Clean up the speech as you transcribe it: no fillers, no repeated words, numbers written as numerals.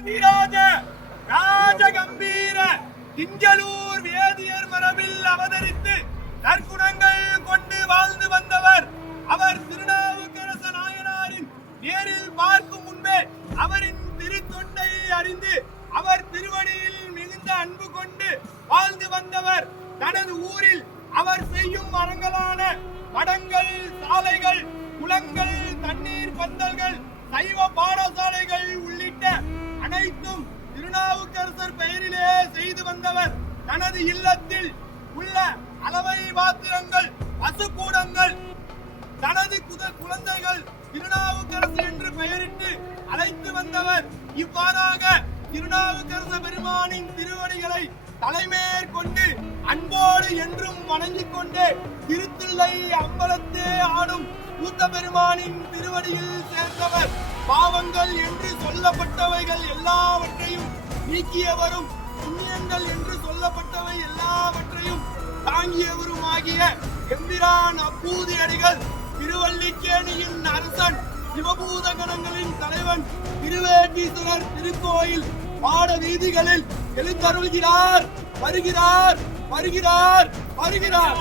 ஸ்ரீராஜ ராஜகம்பீர திங்களூர் வேதியர் மரபில் அவதரித்து நற்குணங்கள் கொண்டு வாழ்ந்து வந்தவர். அவர் திருநாவுக்கரச நாயனாரின் நேரில் பார்க்கும் முன்பே அவரின் திருத்தொண்டை அறிந்து அவர் திருவடியில் மிகுந்த அன்பு கொண்டு வாழ்ந்து வந்தவர். தனது ஊரில் அவர் செய்யும் மரங்களான மடங்கள், சாலைகள், குளங்கள், தண்ணீர் பந்தல்கள், சைவ பாடசாலைகள் உள்ளிட்ட அனைத்தும் திருநாவுக்கரசர் பெயரிலே செய்து வந்தவர். தனது இல்லத்தில் உள்ள அளவை பாத்திரங்கள், பசுக்கூடங்கள் தனது குழந்தைகள் திருநாவுக்கரசு என்று பெயரிட்டு அழைத்து வந்தவர். இவ்வாறாக திருநாவுக்கரச பெருமானின் திருவடிகளை தலைமேற்கொண்டு அன்போடு என்றும் வணங்கிக் கொண்டு திருத்தில்லை அம்பலத்தே ஆடும் கூத்த பெருமானின் திருவடியில் சேர்ந்தவர். பாவங்கள் என்று சொல்லப்பட்டவைகள் எல்லாவற்றையும் நீக்கியவரும், புண்ணியங்கள் என்று சொல்லப்பட்டவை எல்லாவற்றையும் தாங்கியவரும் ஆகிய எம்பிரான் அப்பூதி அடிகள் திருவல்லிக்கேணியின் அரசன், சிவபூத கணங்களின் தலைவன், திருவேட்டீஸ்வரர் திருக்கோயில் பாட வீதிகளில் எழுந்தருள்கிறார். வருகிறார் வருகிறார் வருகிறார்.